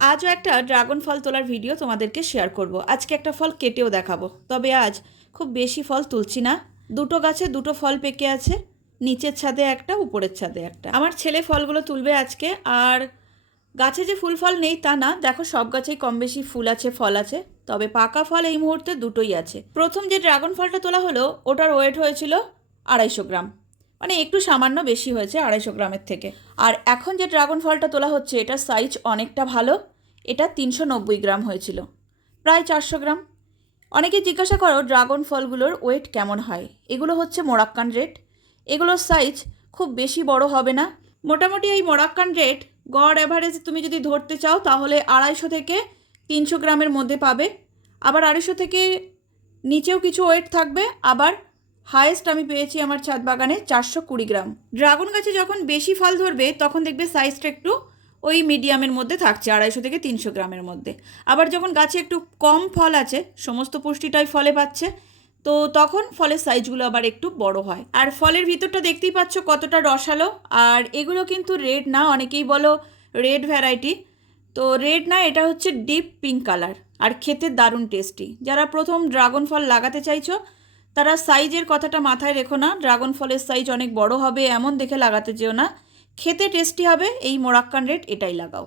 আজও একটা ড্রাগন ফল তোলার ভিডিও তোমাদেরকে শেয়ার করব। আজকে একটা ফল কেটেও দেখাবো। তবে আজ খুব বেশি ফল তুলছি না। দুটো গাছে দুটো ফল পেকে আছে। নিচের ছাদে একটা, উপরের ছাদে একটা। আমার ছেলে ফলগুলো তুলবে আজকে। আর গাছে যে ফুল ফল নেই তা না। দেখো সব গাছেই কম বেশি ফুল আছে, ফল আছে। তবে পাকা ফল এই মুহূর্তে দুটোই আছে। প্রথম যে ড্রাগন ফলটা তোলা হলো, ওটার ওয়েট হয়েছিল আড়াইশো গ্রাম। মানে একটু সামান্য বেশি হয়েছে আড়াইশো গ্রামের থেকে। আর এখন যে ড্রাগন ফলটা তোলা হচ্ছে, এটার সাইজ অনেকটা ভালো। এটা তিনশো নব্বই গ্রাম হয়েছিল। প্রায় চারশো গ্রাম। অনেকে জিজ্ঞাসা করো, ড্রাগন ফলগুলোর ওয়েট কেমন হয়? এগুলো হচ্ছে মোরাক্কান রেট। এগুলোর সাইজ খুব বেশি বড় হবে না। মোটামুটি এই মোরাক্কান রেট গড় অ্যাভারেজ তুমি যদি ধরতে চাও, তাহলে আড়াইশো থেকে তিনশো গ্রামের মধ্যে পাবে। আবার আড়াইশো থেকে নিচেও কিছু ওয়েট থাকবে। আবার হায়েস্ট আমি পেয়েছি আমার ছাদ বাগানে চারশো কুড়ি গ্রাম। ড্রাগন গাছে যখন বেশি ফল ধরবে, তখন দেখবে সাইজটা একটু ওই মিডিয়ামের মধ্যে থাকছে, আড়াইশো থেকে তিনশো গ্রামের মধ্যে। আবার যখন গাছে একটু কম ফল আছে, সমস্ত পুষ্টিটাই ফলে পাচ্ছে, তো তখন ফলের সাইজগুলো আবার একটু বড় হয়। আর ফলের ভিতরটা দেখতেই পাচ্ছ কতটা রসালো, আর এগুলো কিন্তু রেড না, অনেকেই বলো রেড ভ্যারাইটি তো রেড না, এটা হচ্ছে ডিপ পিঙ্ক কালার আর খেতে দারুণ টেস্টি যারা প্রথম ড্রাগন ফল লাগাতে চাইছো তারা সাইজের কথাটা মাথায় রেখো না। ড্রাগন ফলের সাইজ অনেক বড় হবে, এমন দেখে লাগাতে যেও না। খেতে টেস্টি হবে, এই মোরাক্কান রেট এটাই লাগাও।